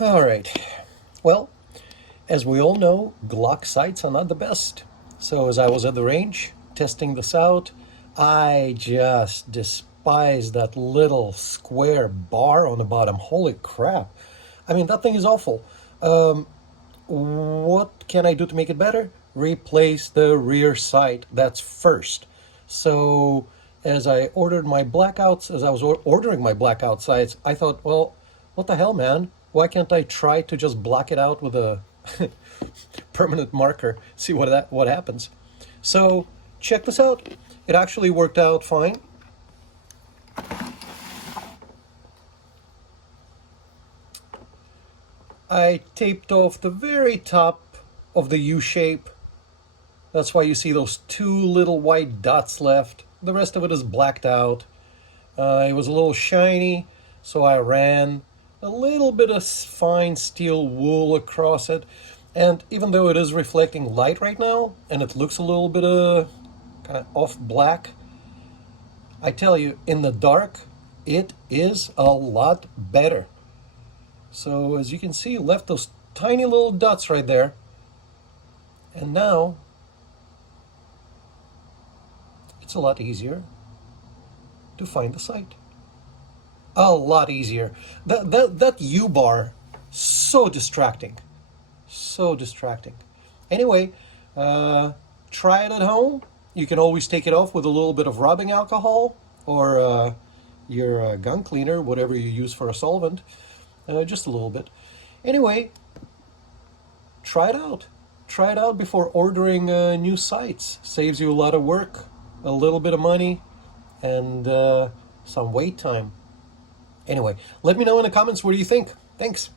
All right. Well, as we all know, Glock sights are not the best. So as I was at the range testing this out, I just despise that little square bar on the bottom. Holy crap. I mean, that thing is awful. What can I do to make it better? Replace the rear sight. That's first. So as I ordered my blackouts, as I was ordering my blackout sights, I thought, well, what the hell, man? Why can't I try to just block it out with a permanent marker? See what happens. So check this out. It actually worked out fine. I taped off the very top of the U shape. That's why you see those two little white dots left. The rest of it is blacked out. It was a little shiny, so I ran a little bit of fine steel wool across it. And even though it is reflecting light right now, and it looks a little bit kind of off black, I tell you, in the dark, it is a lot better. So as you can see, left those tiny little dots right there. And now, it's a lot easier to find the sight. A lot easier. That U-bar, so distracting. So distracting. Anyway, try it at home. You can always take it off with a little bit of rubbing alcohol or your gun cleaner, whatever you use for a solvent. Just a little bit. Anyway, try it out. Try it out before ordering new sights. Saves you a lot of work, a little bit of money, and some wait time. Anyway, let me know in the comments what do you think. Thanks.